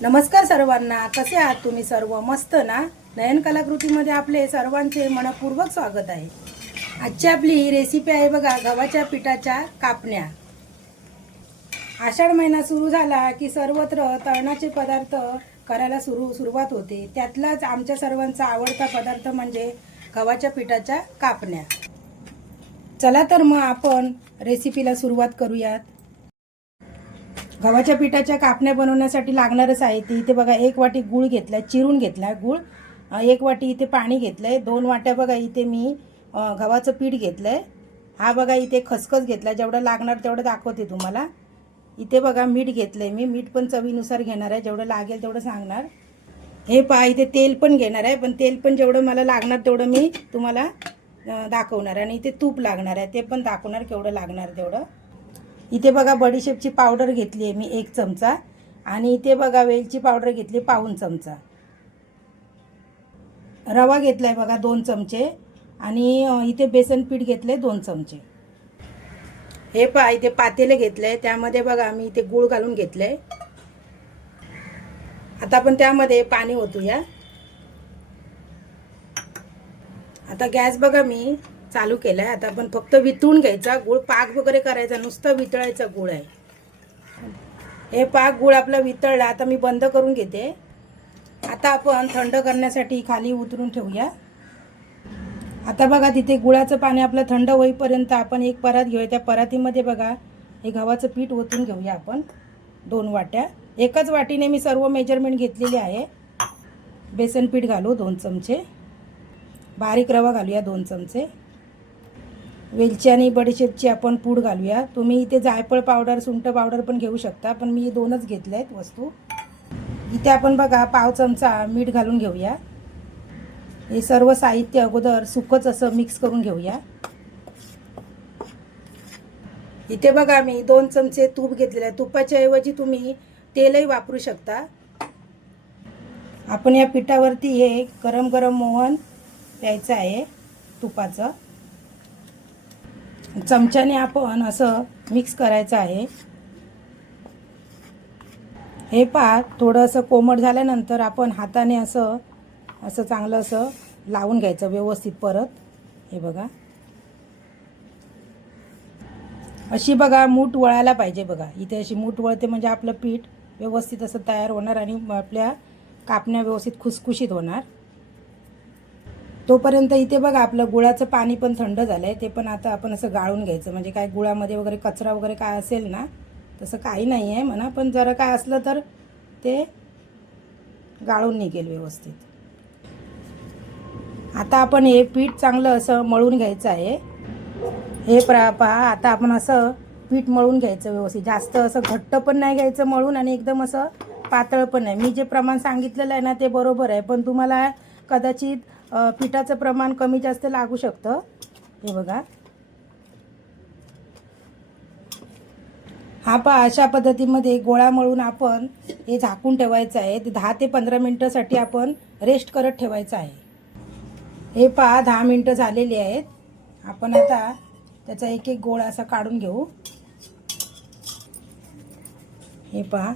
नमस्कार सर्वांना, कसे आहात तुम्ही सर्व? मस्त ना? नयन कलाकृतीमध्ये आपले सर्वांचे मनपूर्वक स्वागत आहे. आजची आपली रेसिपी आहे बघा, गव्हाच्या पिठाच्या कापण्या. आषाढ महिना सुरू झाला की सर्वत्र तळणाचे पदार्थ करायला सुरुवात होते. त्यातलाच आमच्या सर्वांचा आवडता पदार्थ म्हणजे गव्हाच्या पिठाच्या कापण्या. चला तर मग आपण रेसिपीला सुरुवात करूयात. गव्हाच्या पिठाच्या कापण्या बनवण्यासाठी लागणारं साहित्य इथे बघा, 1 वाटी गूळ घेतलाय, चिरून घेतलाय गूळ. 1 वाटी इथे पाणी घेतलंय. 2 वाट्या बघा इथे मी गव्हाचं पीठ घेतलंय. हा बघा इथे खसखस घेतलाय, जेवढं लागणार तेवढं दाखवते तुम्हाला. इथे बघा मीठ घेतलंय मी, मीठ पण चवीनुसार घेणार आहे, जेवढं लागेल तेवढं सांगणार. हे पहा इथे तेल पण घेणार आहे, पण तेल पण जेवढं मला लागणार तेवढं मी तुम्हाला दाखवणार. आणि इथे तूप लागणार आहे, ते पण दाखवणार केवढं लागणार तेवढं. इथे बघा बडीशेपची पावडर घेतली आहे मी 1 चमचा. आणि इथे बघा वेलची पावडर घेतली पाऊण चमचा. रवा घेतलाय बघा 2 चमचे. आणि इथे बेसन पीठ घेतले 2 चमचे. हे पहा इथे पातेले घेतले, त्यामध्ये बघा मी इथे गूळ घालून घेतले. आता आपण त्यामध्ये पाणी ओतूया. आता गॅस बघा मी चालू केलाय. आता आपण फक्त वितळून घ्यायचा गूळ, पाक वगैरे करायचा, नुसतं वितळायचा गूळ आहे. हे पाक गूळ आपला वितळला, आता मी बंद करून घेते. आता आपण थंड करण्यासाठी खाली उतरून ठेवूया. आता बघा तिथे गुळाचं पाणी आपलं थंड होईपर्यंत आपण एक परात घेऊया. त्या परातीमध्ये बघा हे गव्हाचं पीठ ओतून घेऊया आपण 2 वाट्या. एकाच वाटीने मी सर्व मेजरमेंट घेतलेली आहे. बेसन पीठ घालू 2 चमचे. बारीक रवा घालूया 2 चमचे. वेलची आणि बडीशेपची आपण पूड घालूया. तुम्ही इथे जायफळ पावडर, सुंठ पावडर पण घेऊ शकता, पण मी 2च घेतले आहेत वस्तू. इथे आपण बघा पाव चमचा मीठ घालून घेऊया. हे सर्व साहित्य अगोदर सुकच असं मिक्स करून घेऊया. इथे बघा मी 2 चमचे तूप घेतलेले आहे. तुपाच्या ऐवजी तुम्ही तेलही वापरू शकता. आपण या पिठावरती हे गरम गरम मोहन द्यायचं आहे तुपाचं. चमच्याने आपण असं मिक्स करायचं आहे. हे पहा थोडं असं कोमट झाल्यानंतर आपण हाताने असं चांगलं असं लावून घ्यायचं व्यवस्थित परत. हे बघा अशी बघा मूठ वळायला पाहिजे बघा. इथे अशी मूठ वळते म्हणजे आपलं पीठ व्यवस्थित असं तयार होणार आणि आपल्या कापण्या व्यवस्थित खुसखुशीत होणार. तोपर्यंत इथे बघा आपलं गुळाचं पाणी पण थंड झालं आहे. ते पण आता आपण असं गाळून घ्यायचं. म्हणजे काय गुळामध्ये वगैरे कचरा वगैरे काय असेल ना, तसं काही नाही आहे म्हणा, पण जरा काय असलं तर ते गाळून निघेल व्यवस्थित. आता आपण हे पीठ चांगलं असं मळून घ्यायचं आहे. हे पहा आता आपण असं पीठ मळून घ्यायचं व्यवस्थित. जास्त असं घट्ट पण नाही घ्यायचं मळून आणि एकदम असं पातळ पण नाही. मी जे प्रमाण सांगितलेलं आहे ना ते बरोबर आहे, पण तुम्हाला कदाचित पिठाचं प्रमाण कमी जास्त लागू शकतं. हे बघा हा पहा अशा पद्धतीमध्ये गोळा मळून आपण हे झाकून ठेवायचं आहे. 10 ते 15 मिनटासाठी आपण रेस्ट करत ठेवायचं आहे. हे पहा 10 मिनटं झालेली आहेत. आपण आता त्याचा एक एक गोळा असा काढून घेऊ. हे पहा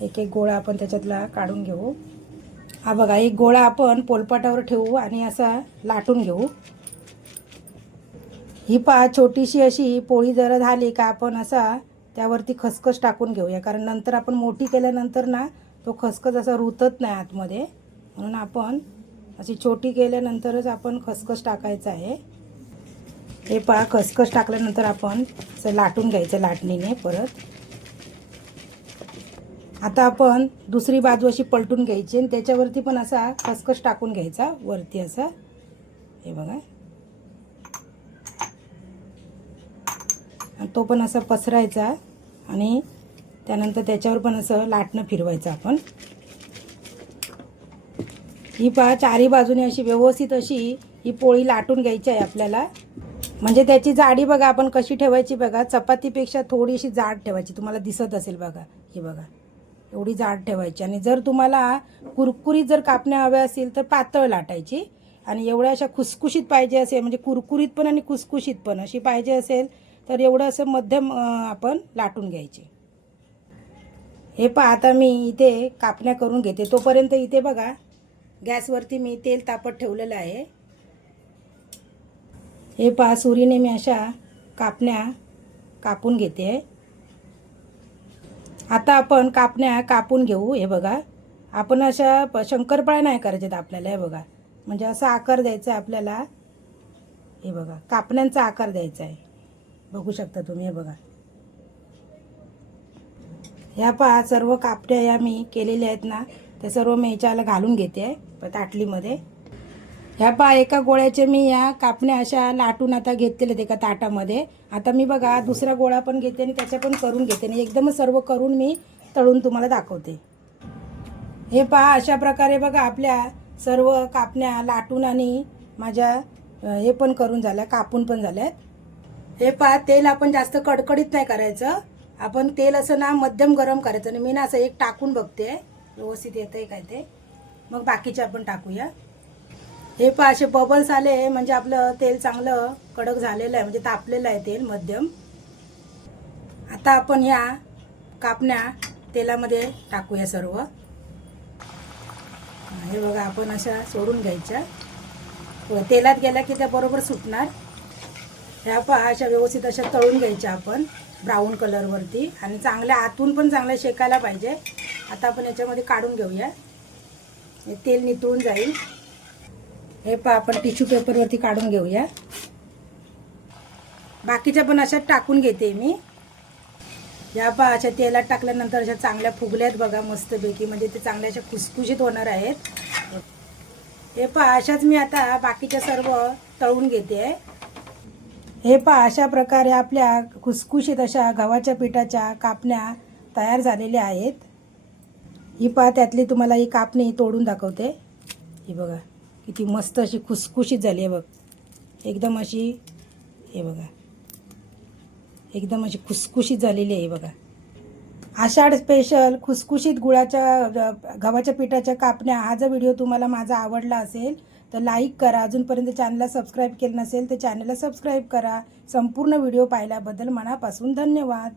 एक एक गोळा आपण त्याच्यातला काढून घेऊ. हा बघा एक गोळा आपण पोलपाटावर ठेवू आणि असा लाटून घेऊ. ही पहा छोटीशी अशी पोळी जरा झाली का आपण असा त्यावरती खसखस टाकून घेऊया, कारण नंतर आपण मोठी केल्यानंतर ना तो खसखस असा रुतत नाही आतमध्ये, म्हणून आपण अशी छोटी केल्यानंतरच आपण खसखस टाकायचं आहे. हे पहा खसखस टाकल्यानंतर आपण असं लाटून घ्यायचं लाटणीने परत. आता आपण दुसरी बाजू अशी पलटून घ्यायची आणि त्याच्यावरती पण असा खसखस टाकून घ्यायचा वरती असा. हे बघा तो पण असा पसरायचा आणि त्यानंतर त्याच्यावर पण असं लाटणं फिरवायचं आपण. ही पहा चारी बाजूने अशी व्यवस्थित अशी ही पोळी लाटून घ्यायची आहे आपल्याला. म्हणजे त्याची जाडी बघा आपण कशी ठेवायची बघा, चपातीपेक्षा थोडीशी जाड ठेवायची. तुम्हाला दिसत असेल बघा, हे बघा एवढी जाड ठेवायची. आणि जर तुम्हाला कुरकुरीत जर कापण्या हव्या असतील तर पातळ लाटायची. आणि एवढ्या अशा खुसखुशीत पाहिजे असेल, म्हणजे कुरकुरीत पण आणि खुसखुशीत पण अशी पाहिजे असेल तर एवढं असं मध्यम आपण लाटून घ्यायची. हे पहा आता मी इथे कापण्या करून घेते. तोपर्यंत इथे बघा गॅसवरती मी तेल तापत ठेवलेलं आहे. हे पहा सुरीने मी अशा कापण्या कापून घेते. आता आपण कापण्या कापून घेऊ. हे बघा आपण अशा शंकरपाळ्या नाही करायच्यात आपल्याला. हे बघा म्हणजे असा आकार द्यायचा आहे आपल्याला. हे बघा कापण्यांचा आकार द्यायचा आहे. बघू शकता तुम्ही. हे बघा ह्या पहा सर्व कापण्या या मी केलेल्या आहेत ना, त्या सर्व मी ह्याच्याला घालून घेते ताटलीमध्ये. ह्या पहा एका गोळ्याचे मी या कापण्या अशा लाटून आता घेतलेल्या एका ताटामध्ये. आता मी बघा दुसरा गोळा पण घेते आणि त्याच्या पण करून घेते आणि एकदमच सर्व करून मी तळून तुम्हाला दाखवते. हे पहा अशा प्रकारे बघा आपल्या सर्व कापण्या लाटून आणि माझ्या हे पण करून झाल्या, कापून पण झाल्यात. हे पहा तेल आपण जास्त कडकडीत नाही करायचं. आपण तेल असं ना मध्यम गरम करायचं आणि मी ना असं एक टाकून बघते व्यवस्थित येतं आहे काय ते, मग बाकीचे आपण टाकूया. हे पहा असे बबल्स आले म्हणजे आपलं तेल चांगलं कडक झालेलं आहे, म्हणजे तापलेलं आहे तेल मध्यम. आता आपण ह्या कापण्या तेलामध्ये टाकूया सर्व. हे बघा आपण अशा सोडून घ्यायच्या. तेलात गेल्या की त्या बरोबर सुटणार. ह्या पहा अशा व्यवस्थित अशा तळून घ्यायच्या आपण ब्राऊन कलरवरती आणि चांगल्या आतून पण चांगल्या शेकायला पाहिजे. आता आपण याच्यामध्ये काढून घेऊया. हे तेल नितळून जाईल. हे पहा आपण टिश्यू पेपरवरती काढून घेऊया. बाकीच्या पण अशा टाकून घेते मी. या पहा अशा तेलात टाकल्यानंतर अशा चांगल्या फुगल्यात बघा मस्तपैकी, म्हणजे ते चांगल्या अशा खुसखुशीत होणार आहेत. हे पहा अशाच मी आता बाकीच्या सर्व तळून घेते. हे पहा अशा प्रकारे आपल्या खुसखुशीत अशा गव्हाच्या पिठाच्या कापण्या तयार झालेल्या आहेत. ही पहा त्यातली तुम्हाला ही कापणी तोडून दाखवते. ही बघा किती मस्त अशी खुसखुशीत झाली आहे बघ, एकदम अशी. हे बघा एकदम अशी खुसखुशीत झालेली आहे बघा. आषाढ स्पेशल खुसखुशीत गुळाच्या गव्हाच्या पिठाच्या कापण्या. हा जर व्हिडिओ तुम्हाला माझा आवडला असेल तर लाईक करा. अजूनपर्यंत चॅनलला सबस्क्राईब केलं नसेल तर चॅनलला सबस्क्राईब करा. संपूर्ण व्हिडिओ पाहिल्याबद्दल मनापासून धन्यवाद.